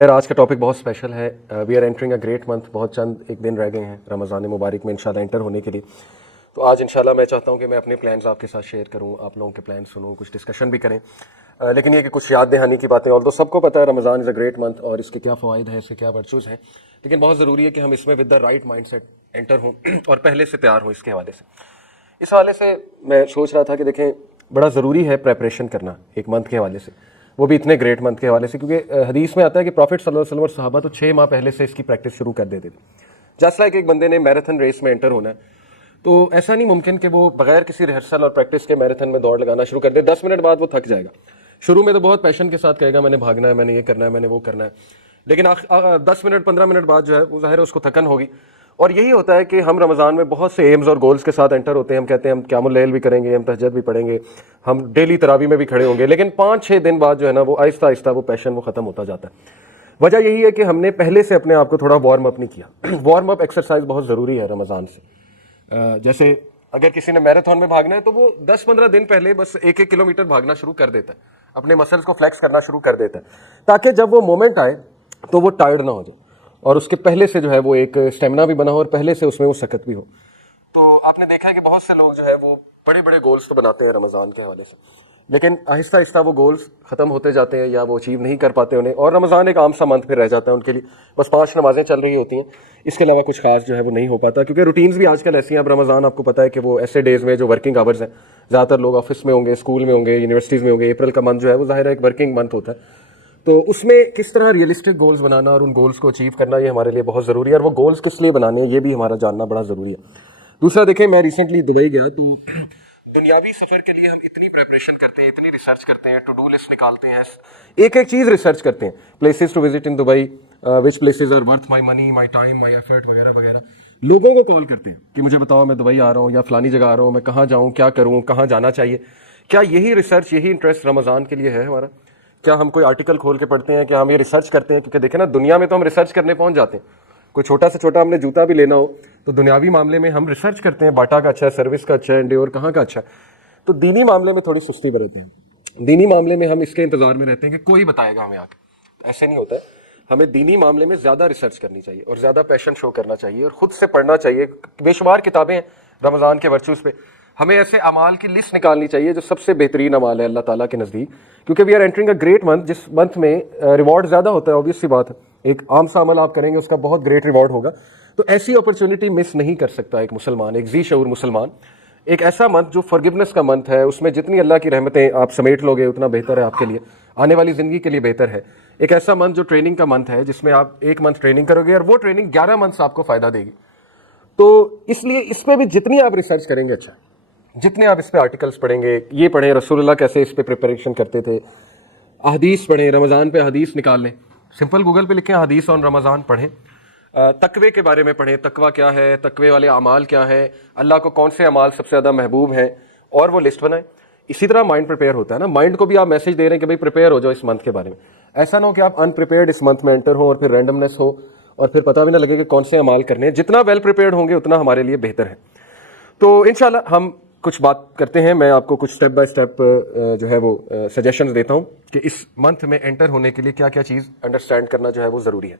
آج کا ٹاپک بہت اسپیشل ہے. We are entering a great month. بہت چند ایک دن رہ گئے ہیں رمضان مبارک میں انشاءاللہ انٹر ہونے کے لیے. تو آج انشاءاللہ میں چاہتا ہوں کہ میں اپنے پلانز آپ کے ساتھ شیئر کروں, آپ لوگوں کے پلان سنوں, کچھ ڈسکشن بھی کریں. لیکن یہ کہ کچھ یاد دہانی کی باتیں, اور سب کو پتہ ہے رمضان از اے گریٹ منتھ اور اس کے کیا فوائد ہیں, اس کے کیا ورچوز ہیں, لیکن بہت ضروری ہے کہ ہم اس میں with the right mindset enter ہوں اور پہلے سے تیار ہوں. اس کے حوالے سے اس حوالے سے میں سوچ رہا تھا کہ دیکھیں بڑا ضروری ہے پریپریشن کرنا ایک منتھ کے حوالے سے, وہ بھی اتنے گریٹ منتھ کے حوالے سے, کیونکہ حدیث میں آتا ہے کہ پروفٹ صلی اللہ علیہ وسلم اور صحابہ تو 6 ماہ پہلے سے اس کی پریکٹس شروع کر دیتے تھے. جسٹ لائک ایک بندے نے میراتھن ریس میں انٹر ہونا ہے تو ایسا نہیں ممکن کہ وہ بغیر کسی ریہرسل اور پریکٹس کے میراتھن میں دوڑ لگانا شروع کر دے. 10 منٹ بعد وہ تھک جائے گا. شروع میں تو بہت پیشن کے ساتھ کہے گا میں نے بھاگنا ہے, میں نے یہ کرنا ہے, میں نے وہ کرنا ہے, لیکن 10 منٹ 15 منٹ بعد جو ہے وہ ظاہر ہے اس کو تھکن ہوگی. اور یہی ہوتا ہے کہ ہم رمضان میں بہت سے ایمز اور گولز کے ساتھ انٹر ہوتے ہیں. ہم کہتے ہیں ہم قیام اللیل بھی کریں گے, ہم تہجد بھی پڑھیں گے, ہم ڈیلی تراویح میں بھی کھڑے ہوں گے, لیکن 5-6 دن بعد جو ہے نا وہ آہستہ آہستہ وہ پیشن وہ ختم ہوتا جاتا ہے. وجہ یہی ہے کہ ہم نے پہلے سے اپنے آپ کو تھوڑا وارم اپ نہیں کیا. وارم اپ ایکسرسائز بہت ضروری ہے رمضان سے. جیسے اگر کسی نے میراتھن میں بھاگنا ہے تو وہ 10-15 دن پہلے بس 1-1 کلومیٹر بھاگنا شروع کر دیتا ہے, اپنے مسلز کو فلیکس کرنا شروع کر دیتا ہے, تاکہ جب وہ مومنٹ آئے تو وہ ٹائرڈ نہ ہو جائے اور اس کے پہلے سے جو ہے وہ ایک اسٹیمنا بھی بنا ہو اور پہلے سے اس میں وہ سکت بھی ہو. تو آپ نے دیکھا ہے کہ بہت سے لوگ جو ہے وہ بڑے بڑے گولز تو بناتے ہیں رمضان کے حوالے سے, لیکن آہستہ آہستہ وہ گولز ختم ہوتے جاتے ہیں یا وہ اچیو نہیں کر پاتے انہیں, اور رمضان ایک عام سا منتھ پھر رہ جاتا ہے ان کے لیے. بس 5 نمازیں چل رہی ہوتی ہیں, اس کے علاوہ کچھ خاص جو ہے وہ نہیں ہو پاتا, کیونکہ روٹینز بھی آج کل ایسی ہیں. اب رمضان آپ کو پتہ ہے کہ وہ ایسے ڈیز میں جو ورکنگ آورز ہیں, زیادہ تر لوگ آفس میں ہوں گے, اسکول میں ہوں گے, یونیورسٹیز میں ہوں گے. اپریل کا منتھ جو ہے وہ ظاہر ہے ایک ورکنگ منتھ ہوتا ہے, تو اس میں کس طرح ریئلسٹک گولز بنانا اور ان گولز کو اچیو کرنا یہ ہمارے لیے بہت ضروری ہے, اور وہ گولز کس لیے بنانے ہیں یہ بھی ہمارا جاننا بڑا ضروری ہے. دوسرا دیکھیں, میں ریسنٹلی دبئی گیا تو دنیاوی سفر کے لیے ہم اتنی پریپریشن کرتے ہیں, اتنی ریسرچ کرتے ہیں, ٹو ڈو لسٹ نکالتے ہیں, ایک ایک چیز ریسرچ کرتے ہیں, places to visit in Dubai, which places are worth my money, my time, my effort وغیرہ وغیرہ. لوگوں کو کال کرتے ہیں کہ مجھے بتاؤ میں دبئی آ رہا ہوں یا فلانی جگہ آ رہا ہوں, میں کہاں جاؤں, کیا کروں, کہاں جانا چاہیے. کیا یہی ریسرچ, یہی انٹرسٹ رمضان کے لیے ہے ہمارا؟ کیا ہم کوئی آرٹیکل کھول کے پڑھتے ہیں, کیا ہم یہ ریسرچ کرتے ہیں؟ کیونکہ دیکھیں نا دنیا میں تو ہم ریسرچ کرنے پہنچ جاتے ہیں. کوئی چھوٹا سے چھوٹا ہم نے جوتا بھی لینا ہو تو دنیاوی معاملے میں ہم ریسرچ کرتے ہیں, باٹا کا اچھا ہے, سروس کا اچھا ہے, انڈیور کہاں کا اچھا ہے. تو دینی معاملے میں تھوڑی سستی برتتے ہیں. دینی معاملے میں ہم اس کے انتظار میں رہتے ہیں کہ کوئی بتائے گا ہمیں آ کے. ایسے نہیں ہوتا ہے. ہمیں دینی معاملے میں زیادہ ریسرچ کرنی چاہیے اور زیادہ پیشن شو کرنا چاہیے اور خود سے پڑھنا چاہیے. بے شمار کتابیں ہیں رمضان کے ورچوز پہ. ہمیں ایسے اعمال کی لسٹ نکالنی چاہیے جو سب سے بہترین اعمال ہے اللہ تعالیٰ کے نزدیک, کیونکہ we are entering a great month, جس منتھ میں ریوارڈ زیادہ ہوتا ہے. اوبیس سی بات ہے, ایک عام سا عمل آپ کریں گے اس کا بہت گریٹ ریوارڈ ہوگا. تو ایسی اپرچونٹی مس نہیں کر سکتا ایک مسلمان, ایک ذی شعور مسلمان. ایک ایسا منتھ جو فارگیونیس کا منتھ ہے, اس میں جتنی اللہ کی رحمتیں آپ سمیٹ لوگے اتنا بہتر ہے آپ کے لیے, آنے والی زندگی کے لیے بہتر ہے. ایک ایسا منتھ جو ٹریننگ کا منتھ ہے, جس میں آپ 1 منتھ ٹریننگ کرو گے اور وہ ٹریننگ 11 منتھس آپ کو فائدہ دے گی. تو اس لیے اس پہ بھی جتنی آپ ریسرچ کریں گے اچھا, جتنے آپ اس پہ آرٹیکلس پڑھیں گے, یہ پڑھیں رسول اللہ کیسے اس پہ پریپریشن کرتے تھے, احادیث پڑھیں, رمضان پہ حدیث نکال لیں, سمپل گوگل پہ لکھیں حدیث آن رمضان, پڑھیں. تقوی کے بارے میں پڑھیں, تقوی کیا ہے, تقوی والے اعمال کیا ہیں, اللہ کو کون سے اعمال سب سے زیادہ محبوب ہیں, اور وہ لسٹ بنائیں. اسی طرح مائنڈ پریپیئر ہوتا ہے نا, مائنڈ کو بھی آپ میسج دے رہے ہیں کہ بھائی پریپیئر ہو جاؤ اس منتھ کے بارے میں. ایسا نہ ہو کہ آپ ان پریپیئرڈ اس منتھ میں انٹر ہوں اور پھر رینڈمنس ہو اور پھر پتہ بھی نہ لگے کہ کون سے اعمال کرنے ہیں. جتنا ویل پریپیئرڈ ہوں گے اتنا ہمارے لیے بہتر ہے. تو انشاءاللہ ہم کچھ بات کرتے ہیں. میں آپ کو کچھ سٹیپ بائی سٹیپ جو ہے وہ سجیشنز دیتا ہوں کہ اس منتھ میں انٹر ہونے کے لیے کیا کیا چیز انڈرسٹینڈ کرنا جو ہے وہ ضروری ہے.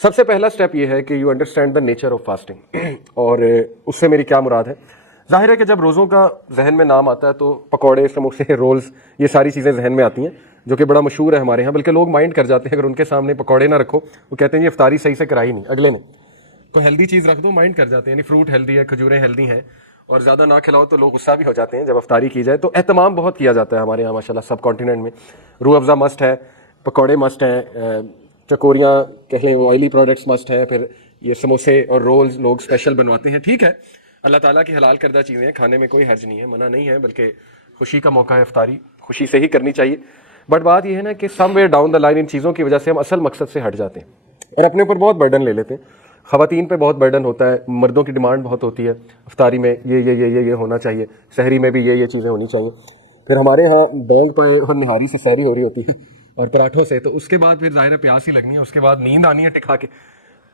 سب سے پہلا سٹیپ یہ ہے کہ you understand the nature of fasting, اور اس سے میری کیا مراد ہے. ظاہر ہے کہ جب روزوں کا ذہن میں نام آتا ہے تو پکوڑے, سموسے, رولز, یہ ساری چیزیں ذہن میں آتی ہیں, جو کہ بڑا مشہور ہے ہمارے یہاں. بلکہ لوگ مائنڈ کر جاتے ہیں اگر ان کے سامنے پکوڑے نہ رکھو, وہ کہتے ہیں یہ افطاری صحیح سے کرائی نہیں اگلے نے. کوئی ہیلدی چیز رکھ دو, مائنڈ کر جاتے ہیں, یعنی فروٹ ہیلدی ہے, کھجوریں ہیلدی ہیں, اور زیادہ نہ کھلاؤ تو لوگ غصہ بھی ہو جاتے ہیں جب افطاری کی جائے. تو اہتمام بہت کیا جاتا ہے ہمارے یہاں ماشاءاللہ سب کانٹیننٹ میں. روح افزا مسٹ ہے, پکوڑے مسٹ ہیں, چکوریاں کہہ لیں وہ آئلی پروڈکٹس مسٹ ہے, پھر یہ سموسے اور رولز لوگ اسپیشل بنواتے ہیں. ٹھیک ہے, اللہ تعالیٰ کی حلال کردہ چیزیں ہیں, کھانے میں کوئی حرج نہیں ہے, منع نہیں ہے, بلکہ خوشی کا موقع ہے, افطاری خوشی سے ہی کرنی چاہیے. بٹ بات یہ ہے نا کہ سم ویئر ڈاؤن دا لائن ان چیزوں کی وجہ سے ہم اصل مقصد سے ہٹ جاتے ہیں اور اپنے اوپر بہت برڈن لے لیتے ہیں. خواتین پہ بہت برڈن ہوتا ہے, مردوں کی ڈیمانڈ بہت ہوتی ہے, افطاری میں یہ ہونا چاہیے, سحری میں بھی یہ چیزیں ہونی چاہیے. پھر ہمارے ہاں بینگ پہ اور نہاری سے سحری ہو رہی ہوتی ہے اور پراٹھوں سے, تو اس کے بعد پھر ظاہر پیاس ہی لگنی ہے, اس کے بعد نیند آنی ہے ٹکا کے.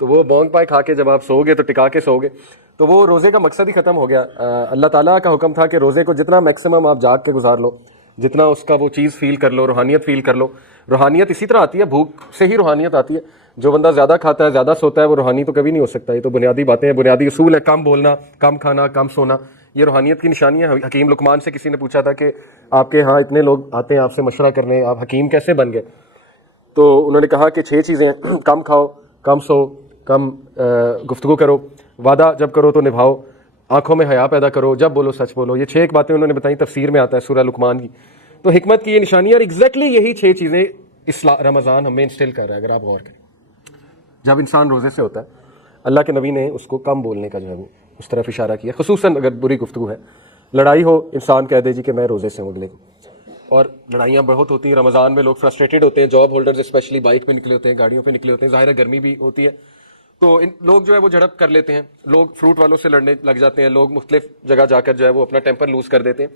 تو وہ بونگ پائے کھا کے جب آپ سو گے تو ٹکا کے سو گے, تو وہ روزے کا مقصد ہی ختم ہو گیا. اللہ تعالیٰ کا حکم تھا کہ روزے کو جتنا میکسیمم آپ جاگ کے گزار لو, جتنا اس کا وہ چیز فیل کر لو، روحانیت فیل کر لو. روحانیت اسی طرح آتی ہے، بھوک سے ہی روحانیت آتی ہے. جو بندہ زیادہ کھاتا ہے، زیادہ سوتا ہے، وہ روحانی تو کبھی نہیں ہو سکتا. یہ تو بنیادی باتیں ہیں، بنیادی اصول ہے. کم بولنا، کم کھانا، کم سونا، یہ روحانیت کی نشانی ہے. حکیم لقمان سے کسی نے پوچھا تھا کہ آپ کے ہاں اتنے لوگ آتے ہیں آپ سے مشورہ کرنے، آپ حکیم کیسے بن گئے؟ تو انہوں نے کہا کہ 6 چیزیں ہیں: کم کھاؤ، کم سو، کم گفتگو کرو، وعدہ جب کرو تو نبھاؤ، آنکھوں میں حیا پیدا کرو، جب بولو سچ بولو. یہ 6 ایک باتیں انہوں نے بتائیں، تفسیر میں آتا ہے سورہ لقمان کی. تو حکمت کی یہ نشانی ہے، اور ایگزیکٹلی یہی 6 چیزیں رمضان ہمیں انسٹل کر رہا ہے. اگر آپ غور کریں، جب انسان روزے سے ہوتا ہے، اللہ کے نبی نے اس کو کم بولنے کا جو ہے وہ اس طرف اشارہ کیا، خصوصاً اگر بری گفتگو ہے. لڑائی ہو، انسان کہہ دے جی کہ میں روزے سے ہوں اگلے کو. اور لڑائیاں بہت ہوتی ہیں رمضان میں، لوگ فرسٹریٹڈ ہوتے ہیں، جاب ہولڈرز اسپیشلی بائک پہ نکلے ہوتے ہیں، گاڑیوں پہ نکلے ہوتے ہیں، ظاہر ہے گرمی بھی ہوتی ہے، تو لوگ جو ہے وہ جھڑپ کر لیتے ہیں. لوگ فروٹ والوں سے لڑنے لگ جاتے ہیں، لوگ مختلف جگہ جا کر جو ہے وہ اپنا ٹیمپر لوز کر دیتے ہیں.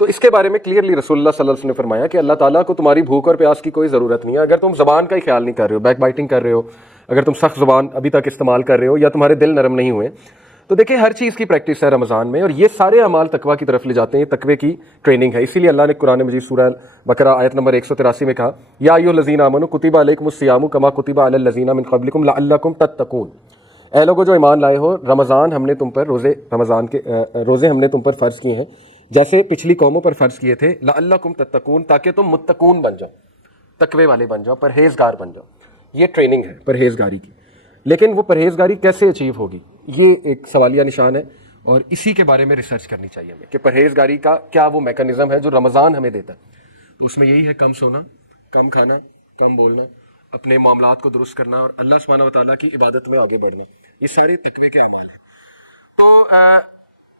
تو اس کے بارے میں کلیئرلی رسول اللہ صلی اللہ علیہ وسلم نے فرمایا کہ اللہ تعالیٰ کو تمہاری بھوک اور پیاس کی کوئی ضرورت نہیں ہے. اگر تم زبان کا ہی خیال نہیں کر رہے ہو، بیک بائٹنگ کر رہے ہو، اگر تم سخت زبان ابھی تک استعمال کر رہے ہو، یا تمہارے دل نرم نہیں ہوئے، تو دیکھیں ہر چیز کی پریکٹس ہے رمضان میں، اور یہ سارے اعمال تقویٰ کی طرف لے جاتے ہیں. یہ تقوی کی ٹریننگ ہے. اسی لیے اللہ نے قرآن مجید سورہ بقرہ آیت نمبر 183 میں کہا: یا ایھا الذین آمنوا کتب علیکم الصیام کما کتب علی الذین من قبلکم لعلکم تتقون. اے لوگوں جو ایمان لائے ہو، رمضان ہم نے تم پر روزے ہم نے تم پر فرض کیے ہیں جیسے پچھلی قوموں پر فرض کیے تھے. لعلکم تتقون، تاکہ تم متقون بن جاؤ، تقوی والے بن جاؤ، پرہیزگار بن جاؤ. یہ ٹریننگ ہے پرہیزگاری کی. لیکن وہ پرہیزگاری کیسے اچیو ہوگی، یہ ایک سوالیہ نشان ہے، اور اسی کے بارے میں ریسرچ کرنی چاہیے ہمیں کہ پرہیزگاری کا کیا وہ میکانزم ہے جو رمضان ہمیں دیتا ہے. تو اس میں یہی ہے: کم سونا، کم کھانا، کم بولنا، اپنے معاملات کو درست کرنا، اور اللہ سبحانہ و تعالیٰ کی عبادت میں آگے بڑھنا. یہ سارے تقوی کے اعمال ہیں. تو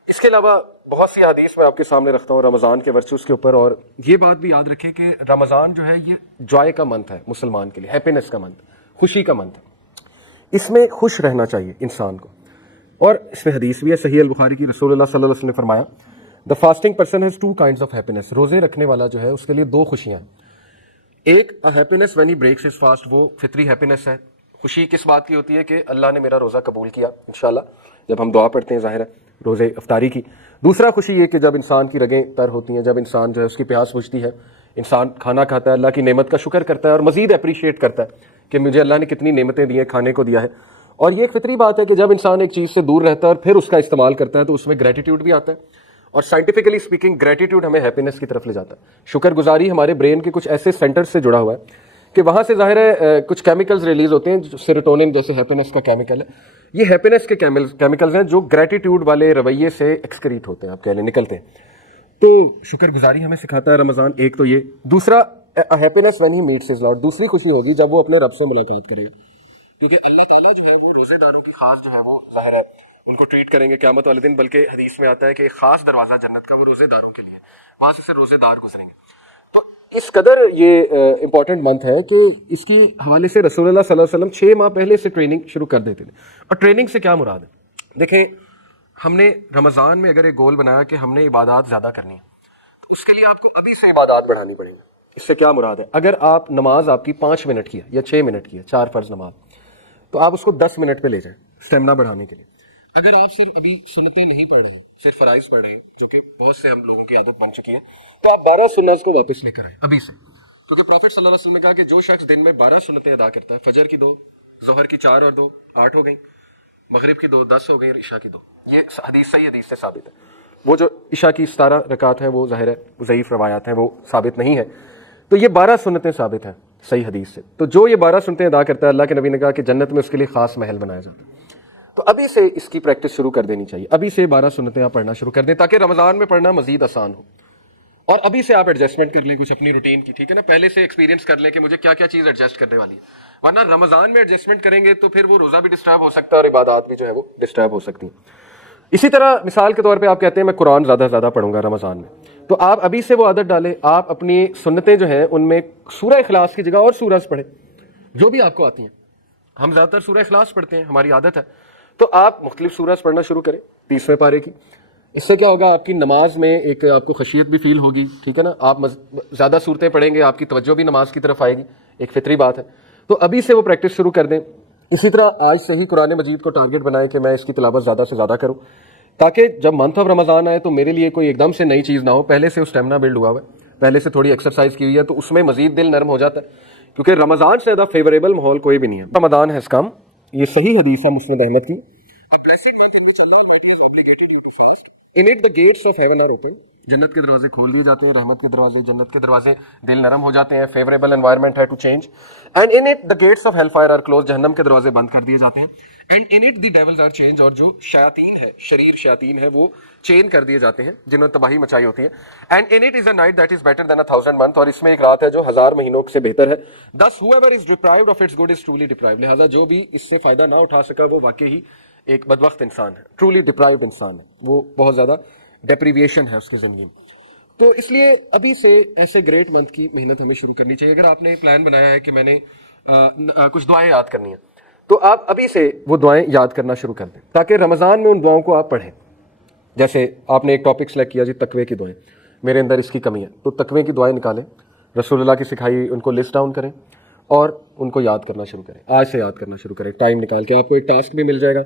اس کے علاوہ بہت سی حدیث میں آپ کے سامنے رکھتا ہوں رمضان کے ورچوز کے اوپر. اور یہ بات بھی یاد رکھیں کہ رمضان جو ہے یہ جوائے کا منتھ ہے مسلمان کے لیے، ہیپینس کا منتھ، خوشی کا منتھ ہے. اس میں خوش رہنا چاہیے انسان کو. اور اس میں حدیث بھی ہے صحیح البخاری کی، رسول اللہ صلی اللہ علیہ وسلم نے فرمایا: the fasting person has 2 kinds of happiness. روزے رکھنے والا جو ہے اس کے لیے 2 خوشیاں ہیں. ایک happiness when he breaks his fast, وہ فطری ہیپینس ہے. خوشی کس بات کی ہوتی ہے کہ اللہ نے میرا روزہ قبول کیا انشاءاللہ، جب ہم دعا پڑھتے ہیں ظاہر ہے روزے افطاری کی. دوسرا خوشی یہ کہ جب انسان کی رگیں تر ہوتی ہیں، جب انسان جو ہے اس کی پیاس بجھتی ہے، انسان کھانا کھاتا ہے، اللہ کی نعمت کا شکر کرتا ہے، اور مزید اپریشیٹ کرتا ہے کہ مجھے اللہ نے کتنی نعمتیں دی ہیں، کھانے کو دیا ہے. اور یہ ایک فطری بات ہے کہ جب انسان ایک چیز سے دور رہتا ہے اور پھر اس کا استعمال کرتا ہے تو اس میں گریٹیٹیوڈ بھی آتا ہے. اور سائنٹیفکلی اسپیکنگ گریٹیٹیوڈ ہمیں ہیپینس کی طرف لے جاتا ہے. شکر گزاری ہمارے برین کے کچھ ایسے سینٹر سے جڑا ہوا ہے کہ وہاں سے ظاہر ہے کچھ کیمیکلز ریلیز ہوتے ہیں، سیروٹونن جیسے ہیپینس کا کیمیکل ہے. یہ ہیپینس کے کیمیکلز ہیں جو گریٹیٹیوڈ والے رویے سے ایکسکریٹ ہوتے ہیں، آپ کہہ لیں نکلتے ہیں. تو شکر گزاری ہمیں سکھاتا ہے رمضان. ایک تو یہ. دوسرا happiness when he meets his Lord. دوسری خوشی ہوگی جب وہ اپنے رب سے ملاقات کرے گا، کیونکہ اللہ تعالیٰ جو ہے وہ روزے داروں کی خاص جو ہے وہ ظاہر ہے ان کو ٹریٹ کریں گے قیامت والے دن. بلکہ حدیث میں آتا ہے کہ ایک خاص دروازہ جنت کا وہ روزے داروں کے لیے، وہاں سے روزے دار گزریں گے. تو اس قدر یہ امپورٹنٹ منتھ ہے کہ اس کی حوالے سے رسول اللہ صلی اللہ علیہ وسلم 6 ماہ پہلے سے ٹریننگ شروع کر دیتے تھے. اور ٹریننگ سے کیا مراد ہے؟ دیکھیں، ہم نے رمضان میں اگر ایک گول بنایا کہ ہم نے عبادات زیادہ کرنی ہے، تو اس کے لیے آپ کو ابھی سے عبادات بڑھانی پڑیں گی. اس سے کیا مراد ہے؟ اگر آپ نماز آپ کی 5 منٹ کی ہے یا 6 منٹ کی ہے، 4 فرض نماز، تو آپ اس کو 10 منٹ پہ لے جائیں اسٹیمنا بڑھانے کے لیے. اگر آپ صرف ابھی سنتیں نہیں پڑھ رہے ہیں، صرف فرائض پڑھ رہے ہیں، جو کہ بہت سے ہم لوگوں کی عادت بن چکی ہے، تو آپ 12 سنت کو واپس لے کر آئیں ابھی سے. کیونکہ پروفٹ صلی اللہ علیہ وسلم نے کہا کہ جو شخص دن میں 12 سنتیں ادا کرتا ہے، فجر کی 2، ظہر کی 4 اور 2 8 ہو گئیں، مغرب کی 2 10 ہو گئی، اور عشاء کی 2. یہ حدیث صحیح حدیث سے ثابت ہے. وہ جو عشاء کی 17 رکعات ہیں وہ ظاہر ہے ضعیف روایات ہیں، وہ ثابت نہیں ہے. تو یہ 12 سنتیں ثابت ہیں صحیح حدیث سے. تو جو یہ 12 سنتیں ادا کرتا ہے، اللہ کے نبی نے کہا کہ جنت میں اس کے لیے خاص محل بنایا جاتا ہے. تو ابھی سے اس کی پریکٹس شروع کر دینی چاہیے. ابھی سے 12 سنتیں آپ پڑھنا شروع کر دیں تاکہ رمضان میں پڑھنا مزید آسان ہو. اور ابھی سے آپ ایڈجسٹمنٹ کر لیں کچھ اپنی روٹین کی، ٹھیک ہے نا. پہلے سے ایکسپیرینس کر لیں کہ مجھے کیا کیا چیز ایڈجسٹ کرنے والی ہے، ورنہ رمضان میں ایڈجسٹمنٹ کریں گے تو پھر وہ روزہ بھی ڈسٹرب ہو سکتا ہے اور عبادات بھی جو ہے وہ ڈسٹرب ہو سکتی ہیں. اسی طرح مثال کے طور پہ آپ کہتے ہیں میں قرآن زیادہ سے زیادہ پڑھوں گا رمضان میں، تو آپ ابھی سے وہ عادت ڈالیں. آپ اپنی سنتیں جو ہیں ان میں سورہ اخلاص کی جگہ اور سورج پڑھیں جو بھی آپ کو آتی ہیں. ہم زیادہ تر سورہ اخلاص پڑھتے ہیں، ہماری عادت ہے. تو آپ مختلف سورج پڑھنا شروع کریں 30ویں پارے کی. اس سے کیا ہوگا؟ آپ کی نماز میں ایک آپ کو خشیت بھی فیل ہوگی، ٹھیک ہے نا. آپ زیادہ صورتیں پڑھیں گے، آپ کی توجہ بھی نماز کی طرف آئے گی، ایک فطری بات ہے. تو ابھی سے وہ پریکٹس شروع کر دیں. اسی طرح آج سے ہی قرآن مجید کو ٹارگٹ بنائیں کہ میں اس کی تلاوت زیادہ سے زیادہ کروں، تاکہ جب منتھ آف رمضان آئے تو میرے لیے کوئی ایک دم سے نئی چیز نہ ہو، پہلے سے اسٹیمنا بلڈ ہوا ہوا ہے. پہلے سے تھوڑی ایکسرسائز کی ہوئی ہے تو اس میں مزید دل نرم ہو جاتا ہے، کیونکہ رمضان سے زیادہ فیوریبل ماحول کوئی بھی نہیں ہے. رمضان has come، یہ صحیح حدیث ہے مسند احمد کی. A blessed month in which Allah Almighty has obligated you to fast. In it the gates of heaven are open. جنت کے دروازے کھول دیے جاتے ہیں، رحمت کے دروازے، جنت کے دروازے، دل نرم ہو جاتے ہیں، فیوریبل انوائرمنٹ ہے to change. And in it the gates of hellfire are closed، جہنم کے دروازے بند کر دیے جاتے ہیں. And in it the devils are chained، اور جو شیاطین ہے، شریر شیاطین ہے، وہ چین کر دیے جاتے ہیں جنہوں نے تباہی مچائی ہوتی ہے. And in it is a night that is better than 1,000 months، اور اس میں ایک رات ہے جو 1000 مہینوں سے بہتر ہے. thus whoever is deprived of its good is truly deprived، لہذا جو بھی اس سے فائدہ نہ اٹھا سکا وہ واقعی ایک بدبخت انسان ہے، ٹرولی ڈپرائیوڈ انسان ہے، وہ بہت زیادہ ڈیپریویشن ہے اس کی زندگی میں. تو اس لیے ابھی سے ایسے گریٹ منتھ کی محنت ہمیں شروع کرنی چاہیے. اگر آپ نے پلان بنایا ہے کہ میں نے کچھ دعائیں یاد کرنی ہیں تو آپ ابھی سے وہ دعائیں یاد کرنا شروع کر دیں، تاکہ رمضان میں ان دعاؤں کو آپ پڑھیں. جیسے آپ نے ایک ٹاپک سلیکٹ کیا جی تقوی کی دعائیں، میرے اندر اس کی کمی ہے، تو تقوی کی دعائیں نکالیں، رسول اللہ کی سکھائی ان کو لسٹ ڈاؤن کریں اور ان کو یاد کرنا شروع کریں. آج سے یاد کرنا شروع کریں، ٹائم نکال کے. آپ کو ایک ٹاسک بھی مل جائے گا،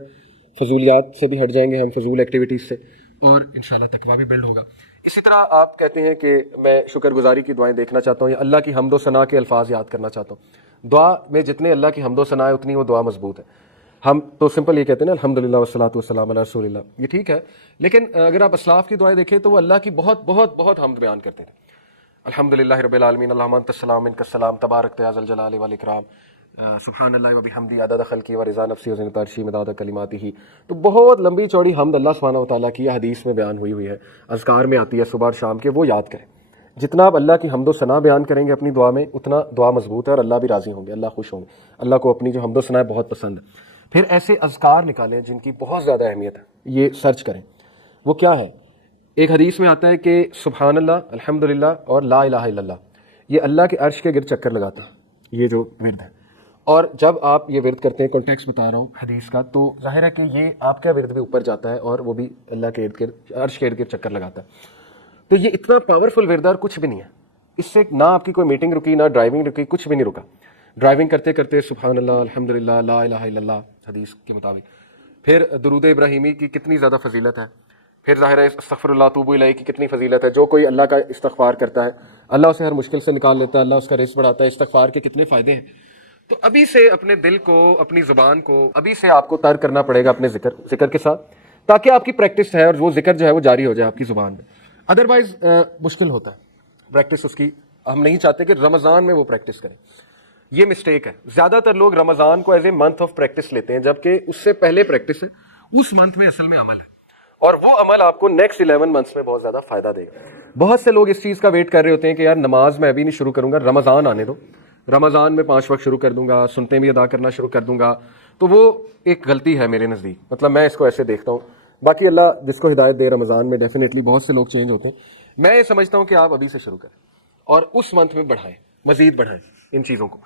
فضولیات سے بھی ہٹ جائیں گے ہم، فضول ایکٹیویٹیز سے، اور انشاءاللہ تقویٰ بھی بلڈ ہوگا. اسی طرح آپ کہتے ہیں کہ میں شکر گزاری کی دعائیں دیکھنا چاہتا ہوں یا اللہ کی حمد و ثنا کے الفاظ یاد کرنا چاہتا ہوں. دعا میں جتنے اللہ کی حمد و ثنا ہے اتنی وہ دعا مضبوط ہے. ہم تو سمپل یہ کہتے ہیں نا الحمدللہ والصلاۃ والسلام علی رسول اللہ، یہ ٹھیک ہے، لیکن اگر آپ اسلاف کی دعائیں دیکھیں تو وہ اللہ کی بہت بہت بہت حمد بیان کرتے تھے. الحمدللہ رب العالمین، اللہم انت السلام منک السلام، تبارک یا ذا الجلال والاکرام، سبحان اللہ و بحمدہ عدد خلقی و رضا نفسی و زنت عرشی مداد کلماتہ. تو بہت لمبی چوڑی حمد اللہ سبحانہ و تعالیٰ کی حدیث میں بیان ہوئی ہے، اذکار میں آتی ہے صبح اور شام کے، وہ یاد کریں. جتنا آپ اللہ کی حمد و ثنا بیان کریں گے اپنی دعا میں اتنا دعا مضبوط ہے اور اللہ بھی راضی ہوں گے، اللہ خوش ہوں گے. اللہ کو اپنی جو حمد و ثنا ہے بہت پسند ہے. پھر ایسے اذکار نکالیں جن کی بہت زیادہ اہمیت ہے، یہ سرچ کریں. وہ کیا ہے؟ ایک حدیث میں آتا ہے کہ سبحان اللہ، الحمدللہ اور لا الہ الا اللہ، یہ اللہ کے عرش کے گرد چکر لگاتا ہے، یہ جو ورد ہے. اور جب آپ یہ ورد کرتے ہیں، کانٹیکس بتا رہا ہوں حدیث کا، تو ظاہر ہے کہ یہ آپ کا ورد بھی اوپر جاتا ہے اور وہ بھی اللہ کے ارد گرد، عرش کے ارد گرد چکر لگاتا ہے. تو یہ اتنا پاورفل ورد ہے اور کچھ بھی نہیں ہے. اس سے نہ آپ کی کوئی میٹنگ رکی، نہ ڈرائیونگ رکی، کچھ بھی نہیں رکا. ڈرائیونگ کرتے کرتے سبحان اللہ، الحمدللہ، لا الہ الا اللہ حدیث کے مطابق. پھر درود ابراہیمی کی کتنی زیادہ فضیلت ہے. پھر ظاہر ہے استغفر اللہ توبو الیہ کی کتنی فضیلت ہے. جو کوئی اللہ کا استغفار کرتا ہے اللہ اسے ہر مشکل سے نکال لیتا ہے، اللہ اس کا رزق بڑھاتا ہے. استغفار کے کتنے فائدے ہیں. تو ابھی سے اپنے دل کو، اپنی زبان کو ابھی سے آپ کو تر کرنا پڑے گا اپنے ذکر کے ساتھ، تاکہ آپ کی پریکٹس ہے اور وہ ذکر جو ہے وہ جاری ہو جائے آپ کی زبان میں. ادروائز مشکل ہوتا ہے پریکٹس اس کی. ہم نہیں چاہتے کہ رمضان میں وہ پریکٹس کریں، یہ مسٹیک ہے. زیادہ تر لوگ رمضان کو as a month of practice لیتے ہیں، جبکہ اس سے پہلے پریکٹس ہے، اس منتھ میں اصل میں عمل ہے، اور وہ عمل آپ کو نیکسٹ 11 منتھس میں بہت زیادہ فائدہ دے گا. بہت سے لوگ اس چیز کا ویٹ کر رہے ہوتے ہیں کہ یار نماز میں ابھی نہیں شروع کروں گا، رمضان آنے دو، رمضان میں 5 وقت شروع کر دوں گا، سنتیں بھی ادا کرنا شروع کر دوں گا. تو وہ ایک غلطی ہے میرے نزدیک، مطلب میں اس کو ایسے دیکھتا ہوں. باقی اللہ جس کو ہدایت دے، رمضان میں ڈیفینیٹلی بہت سے لوگ چینج ہوتے ہیں. میں یہ سمجھتا ہوں کہ آپ ابھی سے شروع کریں اور اس منتھ میں بڑھائیں، مزید بڑھائیں ان چیزوں کو.